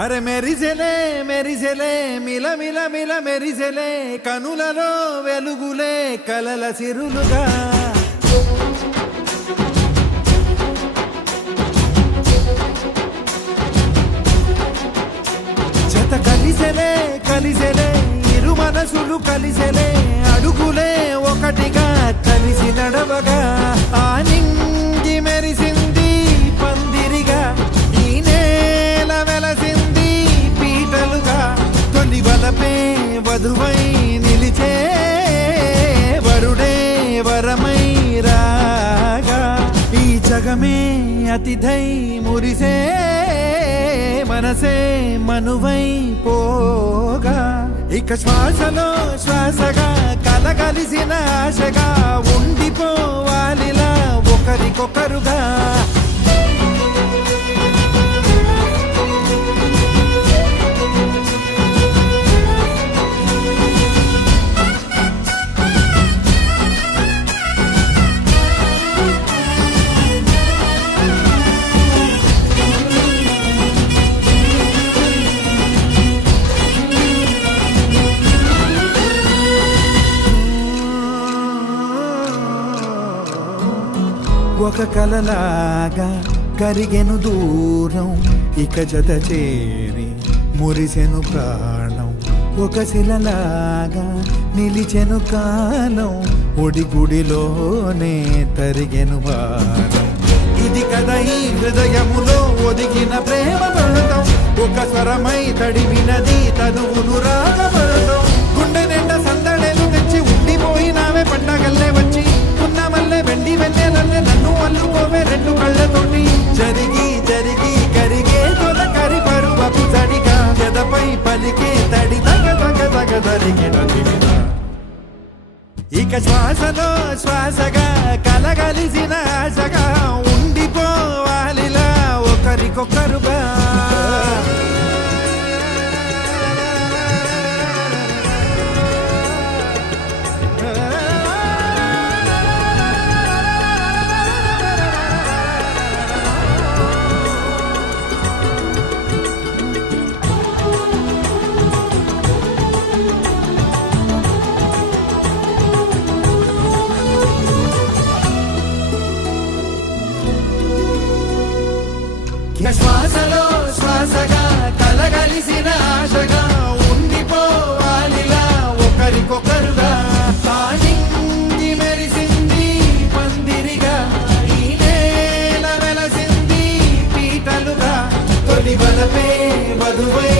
అరే మెరిసెలే మెరిసెలే మిల మిల మిల మెరిసెలే కనులలో వెలుగులే కలల సిరులుగా జత కలిసెలే కలిసెలే ఇరు మనసులు కలిసెలే అడుగులే ఒకటిగా కలిసి నడవగా ఆ నింగి మెరిసింది పందిరిగా ఈ నేల వెలసింది పీటలుగా తొలి వలపే వధువై నిలిచే వరుడే వరమై రాగా ఈ జగమే అతిథై మురిసే మనసే మనువై పోగా ఇక శ్వాసలో శ్వాసగా కలగలిసిన ఆశగా ఉండిపోవాలిలా ఒకరికొకరుగా ఒక కలలాగా కరిగెను దూరం ఇక జత చేరి మురిసెను ప్రాణం ఒక శిలలాగా నిలిచెను కాలం ఒడిగుడిలోనే తరిగెను వారం ఇది కదా ఈ హృదయములో ఒదిగిన ప్రేమ పడతాం ఒక స్వరమై తడివినది తనువును రాగపడతాం గుండె నిండా సందడేలు తెచ్చి ఉండిపోయినావే పండగల్లే వచ్చి ఉన్నమల్లే వెండి వెన్నెలల్లే నన్ను అల్లుకోవే రెండు కళ్ళతోటి జరిగి జరిగి కరిగే తొల కరి పరువపు తడిగా ఎదపై పలికే తడి తగ తగ తగ తరిగిన తిమిరా ఇక శ్వాసలో శ్వాసగా కలగలిసిన ఆశగా ఉండిపోవాలిలా ఒకరికొకరుగా శ్వాసలో శ్వాసగా కలగలిసిన ఆశగా ఉండిపోవాలిలా ఒకరికొకరుగా తానింగి మెరిసింది పందిరిగా ఈ నేల వెలసింది పీటలుగా తొలి వలపే వధువై